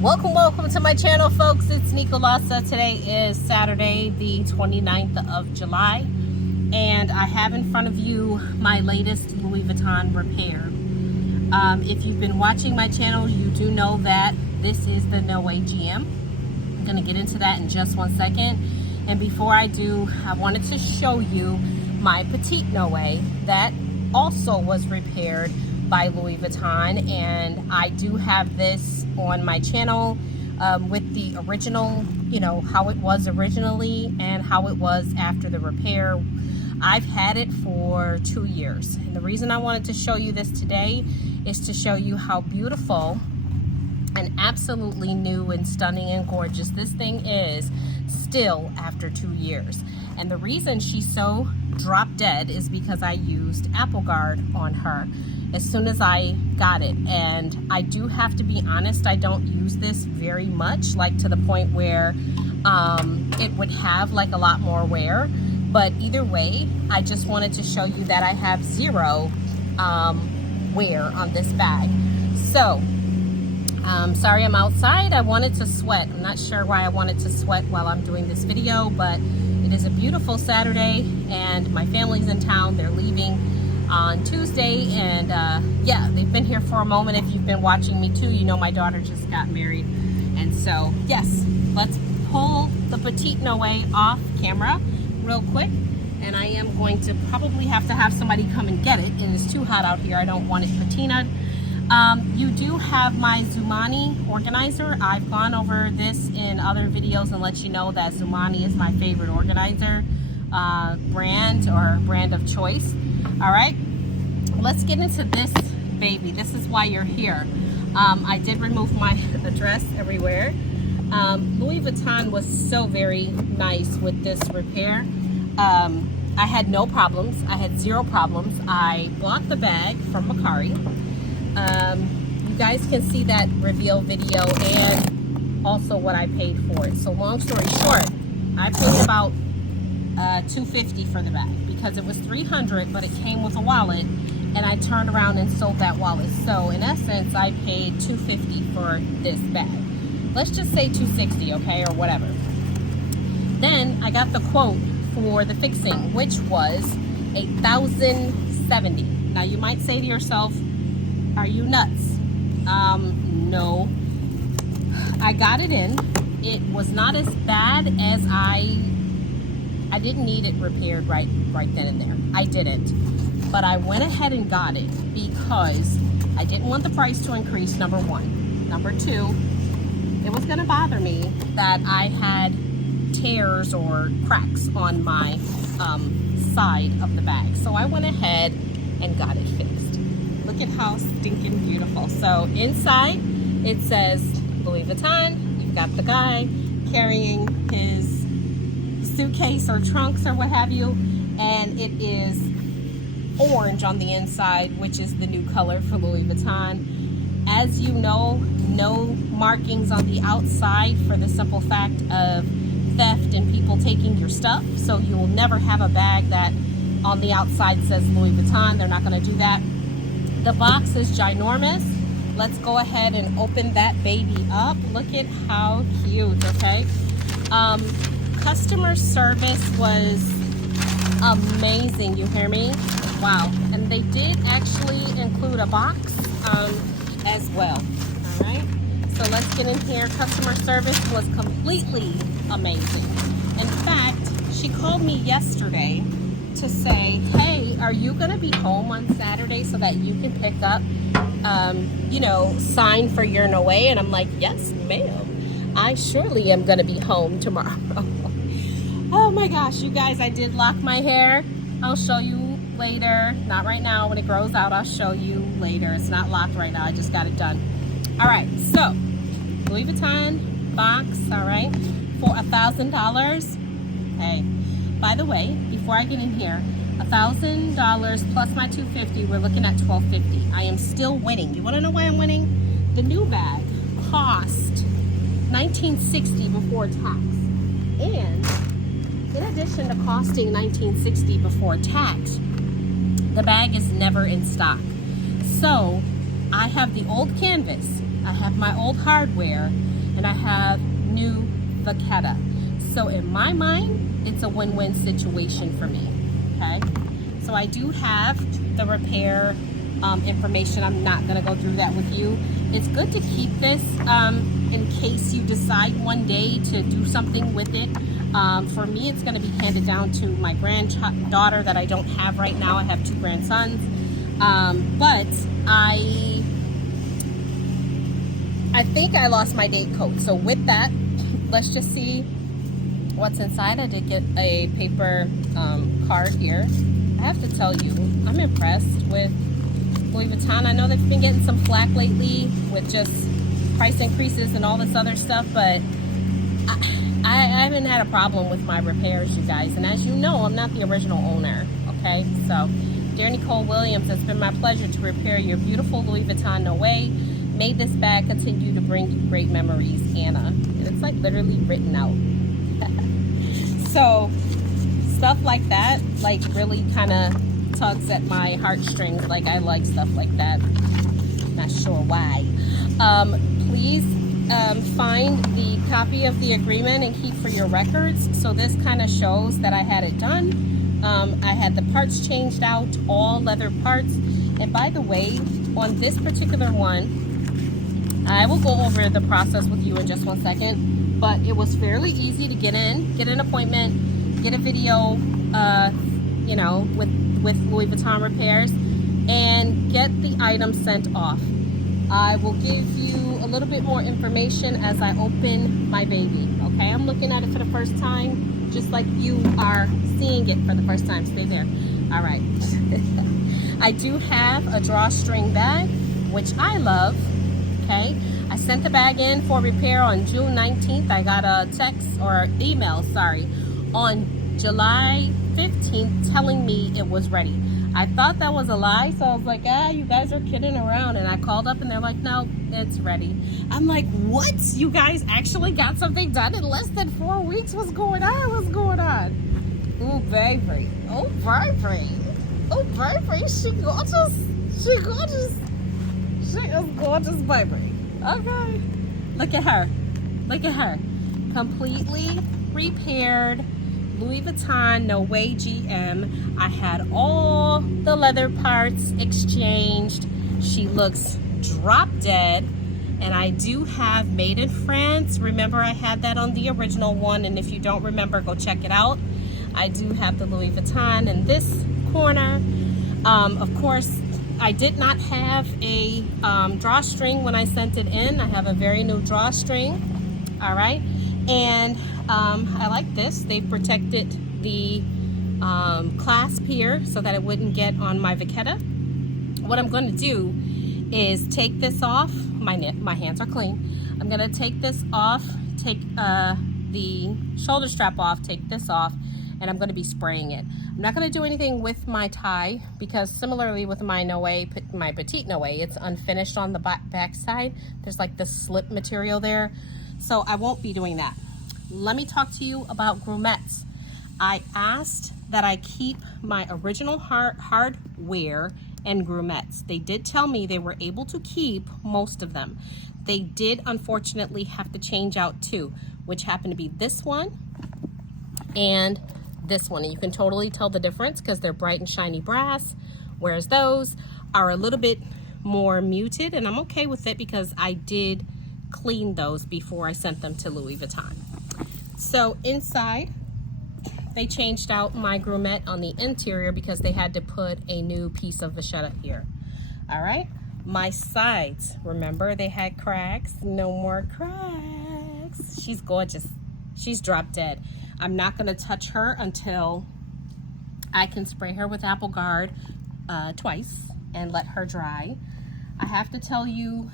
Welcome to my channel, folks. It's Nicolasa. Today is Saturday, the 29th of July, and I have in front of you my latest Louis Vuitton repair. If you've been watching my channel, you do know that this is the Noe GM. I'm going to get into that in just one second. And before I do, I wanted to show you my petite Noe that also was repaired by Louis Vuitton, and I do have this on my channel with the original, how it was originally and how it was after the repair. I've had it for 2 years, and the reason I wanted to show you this today is to show you how beautiful and absolutely new and stunning and gorgeous this thing is still after 2 years. And the reason she's so drop dead is because I used Apple Guard on her as soon as I got it. And I do have to be honest, I don't use this very much, like to the point where it would have like a lot more wear. But either way, I just wanted to show you that I have zero wear on this bag. So sorry I'm outside. I wanted to sweat. I'm not sure why I wanted to sweat while I'm doing this video, but it is a beautiful Saturday and my family's in town. They're leaving on Tuesday, and yeah, they've been here for a moment. If you've been watching me too, you know my daughter just got married. And so yes, let's pull the petite Noe off camera real quick, and I am going to probably have to have somebody come and get it. It is too hot out here. I don't want it patinaed. You do have my Zumani organizer. I've gone over this in other videos and let you know that Zumani is my favorite organizer brand or brand of choice. All right, let's get into this baby. This is why you're here. I did remove the dress everywhere. Louis Vuitton was so very nice with this repair. I had no problems. I had zero problems. I bought the bag from Macari. You guys can see that reveal video and also what I paid for it. So long story short, I paid about $250 for the bag because it was $300, but it came with a wallet, and I turned around and sold that wallet. So in essence, I paid $250 for this bag. Let's just say $260, okay, or whatever. Then I got the quote for the fixing, which was $1,070. Now you might say to yourself, are you nuts? No. I got it in. It was not as bad as I didn't need it repaired right then and there. I didn't. But I went ahead and got it because I didn't want the price to increase, number one. Number two, it was gonna bother me that I had tears or cracks on my side of the bag. So I went ahead and got it fixed. Look at how stinking beautiful. So inside it says Louis Vuitton. You've got the guy carrying his suitcase or trunks or what have you, and it is orange on the inside, which is the new color for Louis Vuitton. As you know, no markings on the outside for the simple fact of theft and people taking your stuff. So you will never have a bag that on the outside says Louis Vuitton. They're not going to do that. The box is ginormous. Let's go ahead and open that baby up. Look at how cute, okay? Customer service was amazing, you hear me? Wow. And they did actually include a box as well. All right, so let's get in here. Customer service was completely amazing. In fact, she called me yesterday to say, hey, are you gonna be home on Saturday so that you can pick up sign for your Noe? And I'm like, yes ma'am, I surely am gonna be home tomorrow. Oh my gosh, you guys, I did lock my hair. I'll show you later. Not right now. When it grows out, I'll show you later. It's not locked right now. I just got it done. All right, so Louis Vuitton box, all right, for $1,000. Hey, by the way, before I get in here, $1,000 plus my $250, we're looking at $1,250. I am still winning. You want to know why I'm winning? The new bag cost $1,960 before tax, and in addition to costing $1,960 before tax, the bag is never in stock. So I have the old canvas, I have my old hardware, and I have new vachetta. So in my mind, it's a win-win situation for me, okay? So I do have the repair information. I'm not gonna go through that with you. It's good to keep this in case you decide one day to do something with it. For me, it's gonna be handed down to my granddaughter that I don't have right now. I have 2 grandsons. But I think I lost my date code. So with that, let's just see what's inside. I did get a paper card here. I have to tell you, I'm impressed with Louis Vuitton. I know they've been getting some flack lately with just price increases and all this other stuff, but I haven't had a problem with my repairs, you guys. And as you know, I'm not the original owner, okay? So, dear Nicole Williams, it's been my pleasure to repair your beautiful Louis Vuitton Noe. May this bag continue to bring you great memories, Anna. And it's like literally written out. So, stuff like that, like really kind of tugs at my heartstrings. Like, I like stuff like that. Not sure why. Please find the copy of the agreement and keep for your records. So this kind of shows that I had it done. I had the parts changed out, all leather parts. And by the way, on this particular one, I will go over the process with you in just one second, but it was fairly easy to get in, get an appointment, get a video, you know, with Louis Vuitton repairs, and get the item sent off. I will give you a little bit more information as I open my baby, okay? I'm looking at it for the first time, just like you are seeing it for the first time. Stay there. All right. I do have a drawstring bag, which I love, okay? I sent the bag in for repair on June 19th. I got a text or email, sorry, on July 15th telling me it was ready. I thought that was a lie, so I was like, you guys are kidding around. And I called up and they're like, no, it's ready. I'm like, what? You guys actually got something done in less than 4 weeks? What's going on? What's going on? Ooh, baby. Oh, baby. Oh, baby. She gorgeous. She gorgeous. She is gorgeous, baby. Okay. Look at her. Look at her. Completely repaired Louis Vuitton Noe GM. I had all the leather parts exchanged. She looks drop dead. And I do have made in France. Remember, I had that on the original one, and if you don't remember, go check it out. I do have the Louis Vuitton in this corner. Of course, I did not have a drawstring when I sent it in. I have a very new drawstring. All right. And I like this. They protected the clasp here so that it wouldn't get on my vachetta. What I'm going to do is take this off. My hands are clean. I'm going to take this off, take the shoulder strap off, take this off, and I'm going to be spraying it. I'm not going to do anything with my tie because similarly with my Noe, my petite Noe, it's unfinished on the back side. There's like this slip material there. So I won't be doing that. Let me talk to you about grumettes. I asked that I keep my original hardware and grumettes. They did tell me they were able to keep most of them. They did unfortunately have to change out 2, which happened to be this one and this one. And you can totally tell the difference because they're bright and shiny brass, whereas those are a little bit more muted, and I'm okay with it because I did clean those before I sent them to Louis Vuitton. So inside, they changed out my grumette on the interior because they had to put a new piece of vachetta here. All right, my sides, remember they had cracks? No more cracks. She's gorgeous. She's drop dead. I'm not gonna touch her until I can spray her with Apple Guard twice and let her dry. I have to tell you,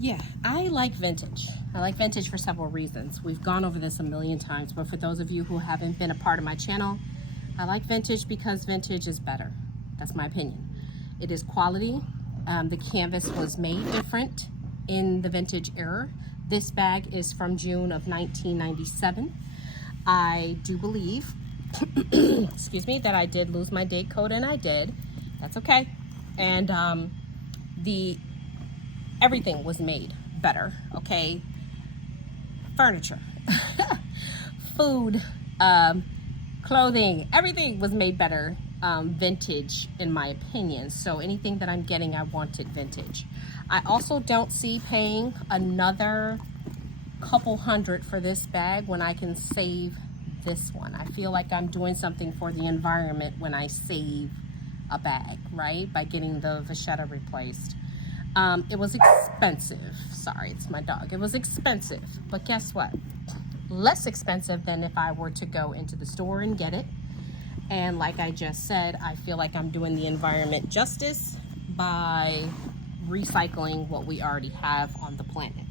yeah, I like vintage. I like vintage for several reasons. We've gone over this a million times, but for those of you who haven't been a part of my channel, I like vintage because vintage is better. That's my opinion. It is quality. The canvas was made different in the vintage era. This bag is from June of 1997. I do believe, excuse me, that I did lose my date code, and I did. That's okay. And everything was made better, okay? Furniture, food, clothing, everything was made better vintage in my opinion. So anything that I'm getting, I wanted vintage. I also don't see paying another couple hundred for this bag when I can save this one. I feel like I'm doing something for the environment when I save a bag, right? By getting the vachetta replaced. It was expensive. Sorry, it's my dog. It was expensive, but guess what? Less expensive than if I were to go into the store and get it. And like I just said, I feel like I'm doing the environment justice by recycling what we already have on the planet.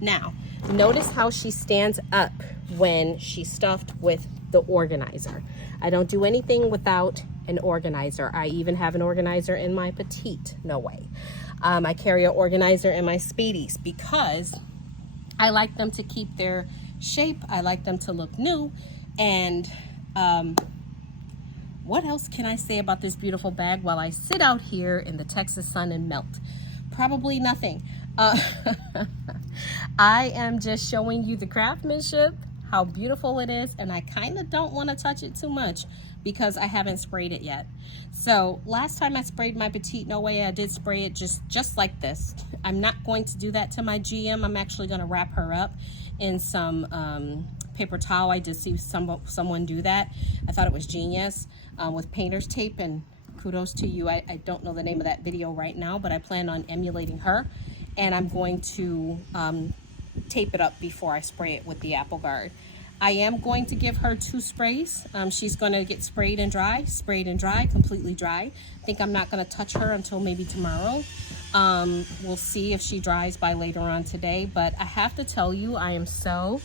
Now, notice how she stands up when she's stuffed with the organizer. I don't do anything without an organizer. I even have an organizer in my petite Noe. I carry an organizer in my speedies because I like them to keep their shape. I like them to look new. And what else can I say about this beautiful bag while I sit out here in the Texas sun and melt? Probably nothing. I am just showing you the craftsmanship, how beautiful it is, and I kind of don't want to touch it too much because I haven't sprayed it yet. So last time I sprayed my petite Noe, I did spray it just like this. I'm not going to do that to my GM. I'm actually going to wrap her up in some paper towel. I did see someone do that. I thought it was genius with painter's tape, and kudos to you. I don't know the name of that video right now, but I plan on emulating her, and I'm going to tape it up before I spray it with the Apple Guard. I am going to give her 2 sprays. She's going to get sprayed and dry, completely dry. I think I'm not going to touch her until maybe tomorrow. We'll see if she dries by later on today, but I have to tell you, I am so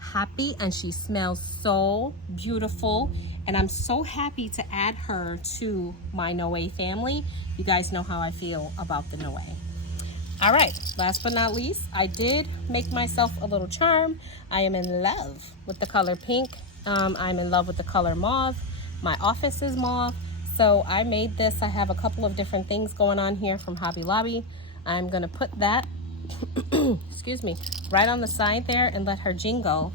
happy, and she smells so beautiful, and I'm so happy to add her to my Noe family. You guys know how I feel about the Noe. All right, last but not least, I did make myself a little charm. I am in love with the color pink. I'm in love with the color mauve. My office is mauve, so I made this. I have a couple of different things going on here from Hobby Lobby. I'm gonna put that excuse me, right on the side there and let her jingle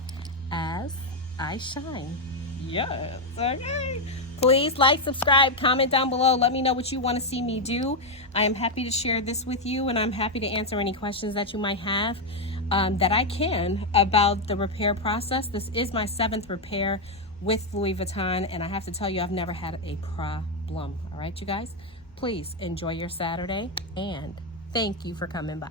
as I shine. Yes, okay. Please like, subscribe, comment down below. Let me know what you want to see me do. I am happy to share this with you, and I'm happy to answer any questions that you might have that I can about the repair process. This is my 7th repair with Louis Vuitton, and I have to tell you, I've never had a problem. All right, you guys, please enjoy your Saturday, and thank you for coming by.